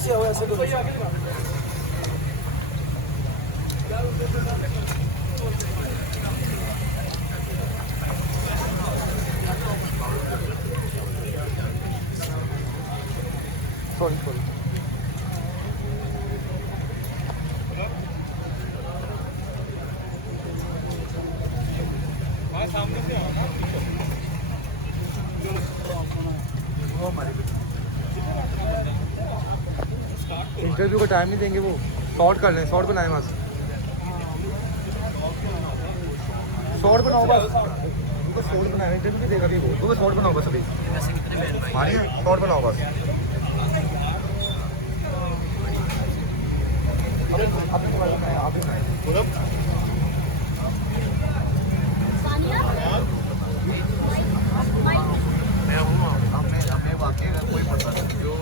से आओ ऐसे करो। Sorry sorry. सामने से इंटरव्यू का टाइम नहीं देंगे वो, शॉर्ट कर लें, शॉर्ट बनाए बस, शॉर्ट बनाओ बस, उनको शॉर्ट बनाए, इंटरव्यू नहीं देगा अभी वो, तो शॉर्ट बनाओ बस अभी, शॉर्ट बनाओ बस। कोई पता नहीं जो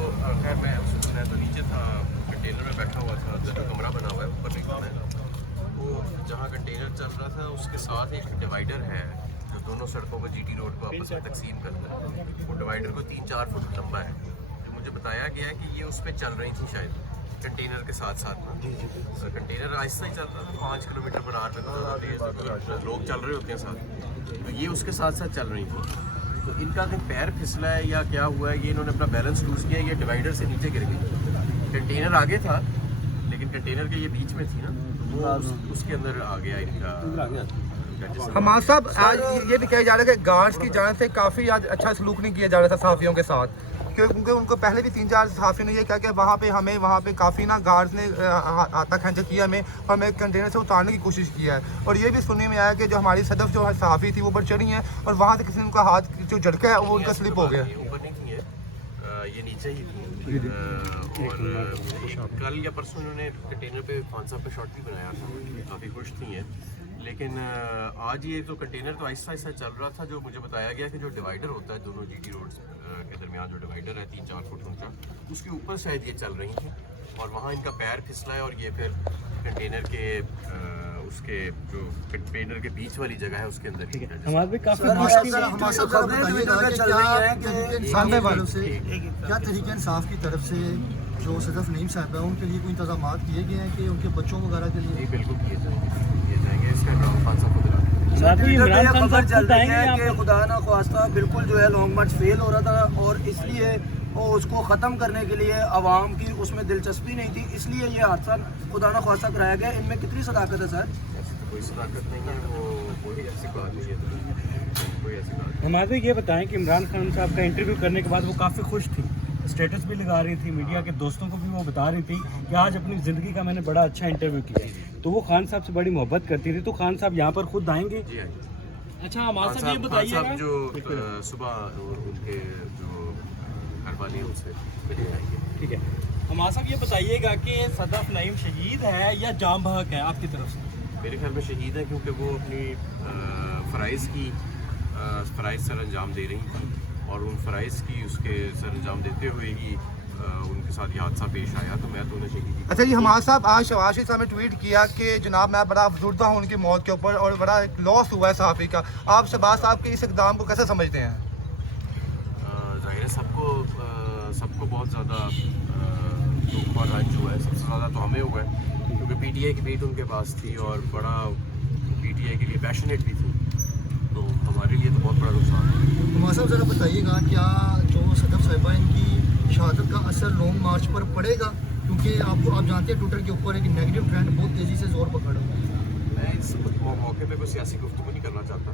खैर मैं तो नीचे था, कंटेनर में बैठा हुआ था, जो कमरा बना हुआ है ऊपर निकलना है, वो जहाँ कंटेनर चल रहा था उसके साथ एक डिवाइडर है जो दोनों सड़कों को जीटी रोड को आपस में तकसीम करता है। वो डिवाइडर को 3-4 फुट लंबा है, जो मुझे बताया गया है कि ये उस पर चल रही थी शायद कंटेनर के साथ साथ ना। कंटेनर आहिस्ता ही चल रहा था, 5 किलोमीटर पर आवर पे तो ज़्यादा तेज़, लोग चल रहे होते हैं साथ, तो ये उसके साथ साथ चल रही थी। तो इनका कहीं पैर फिसला है या क्या हुआ है, ये इन्होंने अपना बैलेंस लूज किया, ये डिवाइडर से नीचे गिर गई। कंटेनर आगे था लेकिन कंटेनर के ये बीच में थी ना, तो वो उसके अंदर आ गया इनका। हमारे साहब आज ये भी कहा जा रहा है कि गार्ड्स की जान से काफ़ी आज अच्छा सलूक नहीं किया जा रहा था सहाफ़ियों के साथ, क्योंकि उनको पहले भी 3-4 सहाफ़ियों ने ये कहा कि वहाँ पे हमें वहाँ पे काफ़ी ना गार्ड्स ने आता खंचा किया हमें, और हमें कंटेनर से उतारने की कोशिश किया है। और ये भी सुनने में आया कि जो हमारी सदफ जो सहाफ़ी थी वो ऊपर चढ़ी हैं और वहाँ से किसी ने उनका हाथ जो झटका है वो उनका स्लिप हो गया। ऊपर नहीं थी ये नीचे ही थी। और कल या परसों इन्होंने कंटेनर पे खान साहब पे शॉट भी बनाया था, काफ़ी खुश थी हैं। लेकिन आज ये तो कंटेनर तो आहिस्ता आहिस्ता चल रहा था, जो मुझे बताया गया कि जो डिवाइडर होता है दोनों जीटी रोड्स के दरमियान, जो डिवाइडर है 3-4 फुट ऊंचा, उसके ऊपर शायद ये चल रही थी और वहाँ इनका पैर फिसला है और ये फिर कंटेनर के उसके जो कंटेनर के बीच वाली जगह है उसके अंदर। हमारे भी काफी सामने वालों से क्या तरीके इंसाफ की तरफ से जो सदफ नईम साहब है उनके लिए कोई इंतजाम किए गए हैं कि उनके बच्चों वगैरह के लिए? बिल्कुल किए जाएंगे। इसका इमरान खान साहब को दिला खबर चल रही है कि खुदा ना ख्वास्ता बिल्कुल जो है लॉन्ग मार्च फेल हो रहा था और इसलिए वो उसको ख़त्म करने के लिए आवाम की उसमें दिलचस्पी नहीं थी, इसलिए ये हादसा खुदा ना ख्वास्ता कराया गया। इनमें कितनी सदाकत है सर? कोई सदाकत नहीं है, वो कोई ऐसी बात नहीं है, कोई ऐसी बात। हमारे ये बताएं कि इमरान खान साहब का इंटरव्यू करने के बाद वो काफ़ी खुश थी, स्टेटस भी लगा रही थी, मीडिया के दोस्तों को भी वो बता रही थी कि आज अपनी ज़िंदगी का मैंने बड़ा अच्छा इंटरव्यू किया। तो वो खान साहब से बड़ी मोहब्बत करती थी, तो खान साहब यहाँ पर खुद आएंगे? जी हाँ। अच्छा हमारे साहब ये बताइएगा जो सुबह उनके जो घर वाली है उससे मिल जाएंगे। ठीक है, हमारे साहब ये बताइएगा कि सदफ नईम शहीद है या जाम बहक है आपकी तरफ से? मेरे ख्याल में शहीद है, क्योंकि वो अपनी फ़राइज़ सर अंजाम दे रही थी और उन फ़राइज़ की उसके सर अंजाम देते हुए ही उनके साथ ये हादसा पेश आया, तो मैं तो उन्हें शहीदी। अच्छा जी, हमारे साहब आज शवाशी साहब ने ट्वीट किया कि जनाब मैं बड़ा अफसुर्दा हूँ उनकी मौत के ऊपर और बड़ा लॉस हुआ है सहाफ़ी का। आप शहबाज साहब के इस इक़दाम को कैसे समझते हैं? ज़ाहिर है सबको बहुत ज़्यादा दुख और रंज हुआ है, सबसे ज़्यादा तो हमें हुआ है, क्योंकि पीटीआई की बीट उनके पास थी और बड़ा पीटीआई के लिए पैशनेट भी थी, तो हमारे लिए तो बहुत बड़ा नुकसान है। हमारा साहब ज़रा बताइएगा क्या जो सदफ साहिबा इनकी शहादत का असर लॉन्ग मार्च पर पड़ेगा, क्योंकि आप जानते हैं ट्विटर के ऊपर एक नेगेटिव ट्रेंड बहुत तेज़ी से जोर पकड़ रहा है। मैं इस मौके पे कोई सियासी गुफ्तगू नहीं करना चाहता,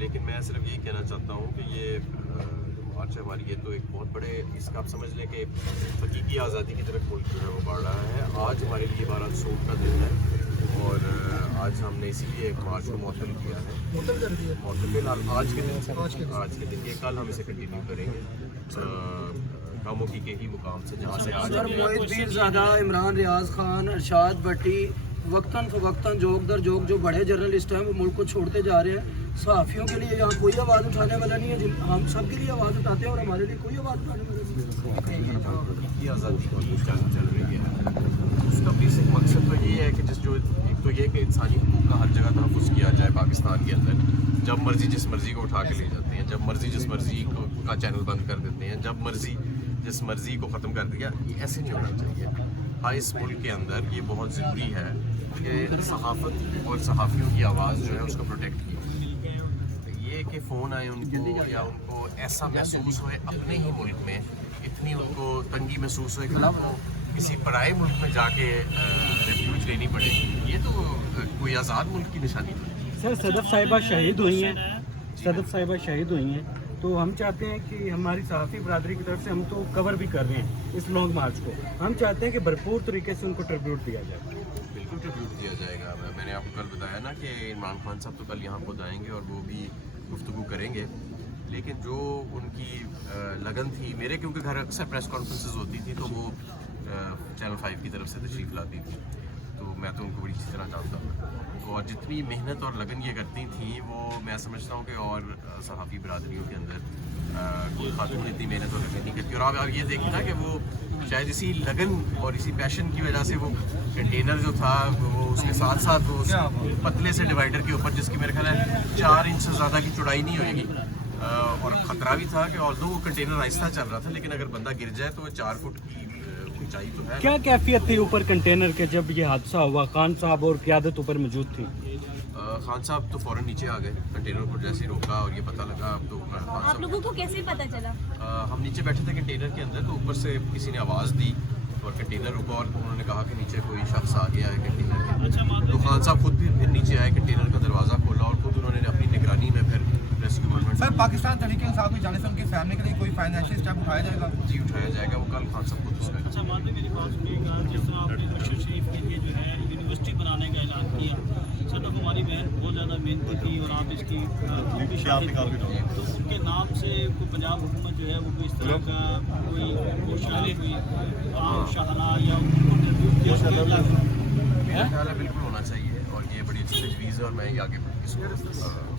लेकिन मैं सिर्फ यही कहना चाहता हूँ कि ये मार्च है हमारी, ये तो एक बहुत बड़े इसका आप समझ लें कि हकीकी आज़ादी की तरफ मुल्क जो है वो बढ़ रहा है। आज हमारे लिए 12 सूट का दिन है और आज हमने इसीलिए एक मार्च को मुअत्तल किया है, मुअत्तल फिलहाल आज के दिन ये कल हम इसे कंटिन्यू करेंगे खामोशी के ही मुकाम से, जहाँ से आज मोहित पीरज़ादा, इमरान रियाज खान, अरशाद भट्टी वक्तन फ़वक्तन जोग दर जोग जो बड़े जर्नलिस्ट हैं वो मुल्क को छोड़ते जा रहे हैं। सहाफ़ियों के लिए यहाँ कोई आवाज़ उठाने वाला नहीं है, हम सब के लिए आवाज़ उठाते हैं और हमारे लिए कोई आवाज़ उठाने वाला नहीं है। आज़ादी चल रही है, उसका बेसिक मकसद तो ये है कि एक तो ये कि इंसानी हुकूक का हर जगह तहफ़्फ़ुज़ किया जाए पाकिस्तान के अंदर। जब मर्ज़ी जिस मर्ज़ी को उठा के ले जाते हैं, जब मर्ज़ी जिस मर्ज़ी का चैनल बंद कर देते हैं, जब मर्ज़ी जिस मर्जी को ख़त्म कर दिया, ये ऐसे नहीं होना चाहिए। हाँ, इस मुल्क के अंदर ये बहुत ज़रूरी है कि सहाफ़त और सहाफ़ियों की आवाज़ जो है उसको प्रोटेक्ट की। ये कि फ़ोन आए उनको या उनको ऐसा महसूस होए अपने ही मुल्क में, इतनी उनको तंगी महसूस होए कि उनको किसी पराए मुल्क में जाके रिफ्यूज लेनी पड़े, ये तो कोई आज़ाद मुल्क की निशानी नहीं। सर सदफ साहिबा शहीद हुई हैं, सदफ साहिबा शहीद हुई हैं, तो हम चाहते हैं कि हमारी सहाफ़ी बरादरी की तरफ से हम तो कवर भी कर रहे हैं इस लॉन्ग मार्च को, हम चाहते हैं कि भरपूर तरीके से उनको ट्रिब्यूट दिया जाए। बिल्कुल ट्रिब्यूट दिया जाएगा। मैंने आपको कल बताया ना कि इमरान खान साहब तो कल यहाँ खुद आएंगे और वो भी गुफ्तगू करेंगे, लेकिन जो उनकी लगन थी, मेरे क्योंकि घर अक्सर प्रेस कॉन्फ्रेंसेस होती थी तो वो चैनल 5 की तरफ से तशरीफ़ लाती थी, तो मैं तो उनको बड़ी अच्छी तरह जानता हूँ। और जितनी मेहनत और लगन ये करती थी वो मैं समझता हूँ कि और सहाफ़ी बरादरियों के अंदर कोई खातून इतनी मेहनत और लगन नहीं करती। और आप ये देखिए ना कि वो शायद इसी लगन और इसी पैशन की वजह से वो कंटेनर जो था वो उसके साथ साथ वो उस पतले से डिवाइडर के ऊपर, जिसकी मेरे ख्याल है 4 इंच से ज़्यादा की चौड़ाई नहीं होएगी, और ख़तरा भी था कि ऑल्दो वो कंटेनर आहिस्ता चल रहा था, लेकिन अगर बंदा गिर जाए तो वो 4 फुट की ऊंचाई तो है। क्या कैफियत थी ऊपर कंटेनर के जब ये हादसा हुआ? खान साहब और क़यादत ऊपर मौजूद थी। खान साहब तो फ़ौरन नीचे आ गए, कंटेनर को जैसे ही रोका और ये पता लगा अब तो खान आप साहब, लोगों को कैसे पता चला? हम नीचे बैठे थे कंटेनर के अंदर, तो ऊपर से किसी ने आवाज़ दी और कंटेनर रुका और उन्होंने कहा कि नीचे कोई शख्स आ गया है कंटेनर के अंदर। तो खान साहब खुद भी फिर नीचे आए, कंटेनर का दरवाज़ा खोला और खुद उन्होंने अपनी निगरानी में फिर rescue movement. Sir Pakistan Tehreek Insaf की जाने से उनकी फैमिली के लिए कोई फाइनेंशियल स्टेप उठाया जाएगा? जी उठाया जाएगा, वो कल खान साहब खुद उसका। अच्छा माधवी, मेरी बात सुनिएगा, जिस तरह आपने मशहूर शरीफ के लिए जो है यूनिवर्सिटी बनाने का ऐलान किया, सदफ हमारी बहन बहुत ज़्यादा मेहनती थी और आप इसकी भी शाहिद थे, तो उनके नाम से कोई पंजाब हुकूमत जो है वो कोई इस तरह का कोई शाहना या मेरा ख्याल है बिल्कुल होना चाहिए और ये बड़ी अच्छी तजवीज़ है और मैं ये आगे इसको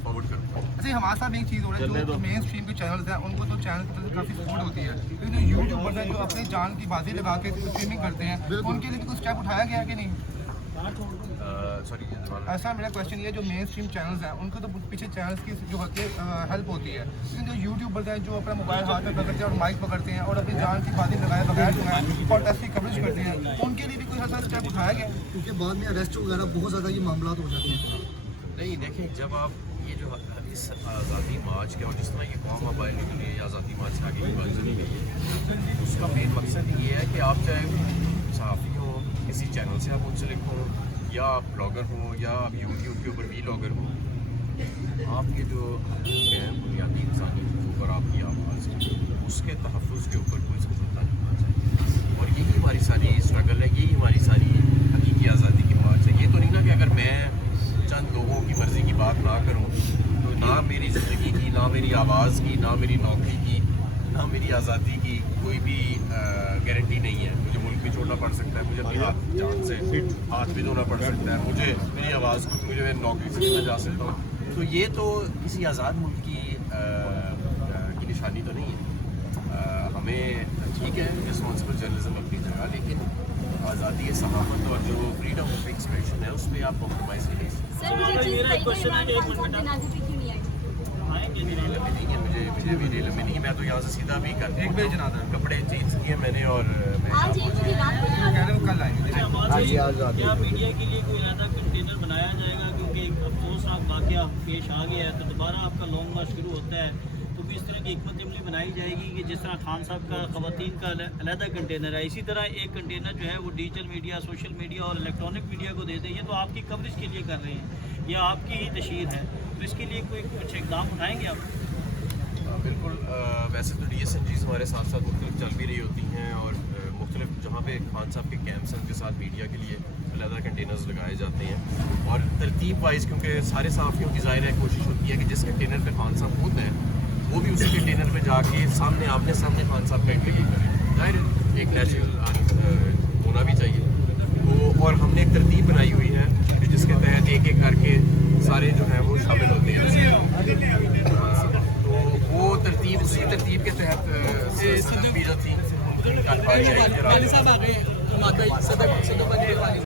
फॉरवर्ड करूँगा। अच्छा हमारे साथ एक चीज़ हो रही है, जो मेन स्ट्रीम के चैनल्स हैं उनको तो चैनल की तरफ से काफ़ी सपोर्ट होती है, लेकिन जो यूट्यूबर्स हैं जो अपनी जान की बाजी लगा के स्ट्रीमिंग करते हैं उनके लिए कोई स्टेप उठाया गया है कि नहीं? सॉरी, ऐसा मेरा क्वेश्चन ये है, जो मेन स्ट्रीम चैनल्स हैं उनको तो पीछे चैनल्स की जो होती है हेल्प होती है, लेकिन जो यूट्यूबर्स हैं जो अपना मोबाइल हाथ में पकड़ते हैं और माइक पकड़ते हैं और अपनी जान की बाजी लगाए बगैर जो है कॉन्टेस्ट की कवरेज करते हैं, उनके लिए भी कोई ऐसा स्टेप उठाया गया? क्योंकि बाद में अरेस्ट वगैरह बहुत ज़्यादा ये मामला हो जाते हैं। नहीं देखिए, जब आप ये जो इस आज़ादी मार्च के और जिस तरह ये कौम आबादी के लिए आज़ादी मार्च से आगे की बात चली गई है, उसका मेन मकसद ये है कि आप चाहे सहाफ़ी हो, किसी चैनल से आप मुंसलिक हो, या आप ब्लॉगर हो, या आप यूट्यूब के ऊपर भी ब्लॉगर हो, आपके जो हकूक़ हैं बुनियादी इंसानी हकूक़ और आपकी आवाज़ उसके तहफ़्फ़ुज़ के ऊपर कोई समझौता नहीं होना चाहिए। और यही हमारी सारी स्ट्रगल है, यही हमारी सारी हकीकी आज़ादी की मार्च है। ये तो नहीं ना कि अगर मैं चंद लोगों की मर्ज़ी की बात ना करूं तो ना मेरी ज़िंदगी की, ना मेरी आवाज़ की, ना मेरी नौकरी की, ना मेरी आज़ादी की कोई भी गारंटी नहीं है। मुझे मुल्क भी छोड़ना पड़ सकता है, मुझे अपनी जान से हाथ भी धोना पड़ सकता है, मुझे मेरी आवाज़ को मुझे मेरी नौकरी से भी जा सकता हूँ। तो ये तो किसी आज़ाद मुल्क की निशानी तो नहीं है। हमें ठीक है रिस्पॉन्सिबल जर्नलिज्म अपनी जगह, लेकिन आज़ादी सहाफ़त और जो फ्रीडम ऑफ एक्सप्रेशन है उस पर आप कॉम्प्रोमाइज़ नहीं कर सकते। सर मुझे चीज़ बताइए, इमरान खान साहब जनाजे पे क्यों नहीं आए? रेल में नहीं है, मुझे भी रेल में नहीं है, मैं तो यहाँ से सीधा भी कर एक बजे जनाजा कपड़े चेंज किए मैंने और मैं आज 1 बजे रात को कह रहे हो कल आएंगे। क्या मीडिया के लिए कोई अलग कंटेनर बनाया जाएगा? क्योंकि एक अफसोसनाक वाक़या पेश आ गया है, तो दोबारा आपका लॉन्ग मार्च शुरू होता है, तो भी इस तरह की हिकमत अमली बनाई जाएगी कि जिस तरह खान साहब का ख़वातीन का अलहदा कंटेनर है, इसी तरह एक कंटेनर जो है वो डिजिटल मीडिया, सोशल मीडिया और इलेक्ट्रॉनिक मीडिया को दे दें। ये तो आपकी कवरेज के लिए कर रहे हैं, यह आपकी ही तशहीर है, तो इसके लिए कोई कुछ इकदाम उठाएंगे आप? बिल्कुल। वैसे तो DSNGs हमारे साथ साथ मुख्तलिफ चल भी रही होती हैं और मुख्तलिफ जहाँ पे खान साहब के कैंप्स हैं उनके साथ मीडिया के लिए अलग कंटेनर्स लगाए जाते हैं और तरतीब वाइज, क्योंकि सारे सहाफ़ियों की ज़ाहिर है कोशिश होती है कि जिस कंटेनर पे खान साहब खुद हैं वो भी उसी कंटेनर पे जाके सामने आमने सामने खान साहब का इंटरव्यू करें। ज़ाहिर एक नेचुरल होना भी चाहिए तो, और हमने एक तरतीब बनाई हुई है कि जिसके तहत एक एक करके सारे जो हैं वो शामिल होते हैं। तो वो तरतीब, उसी तरतीब के तहत जो थी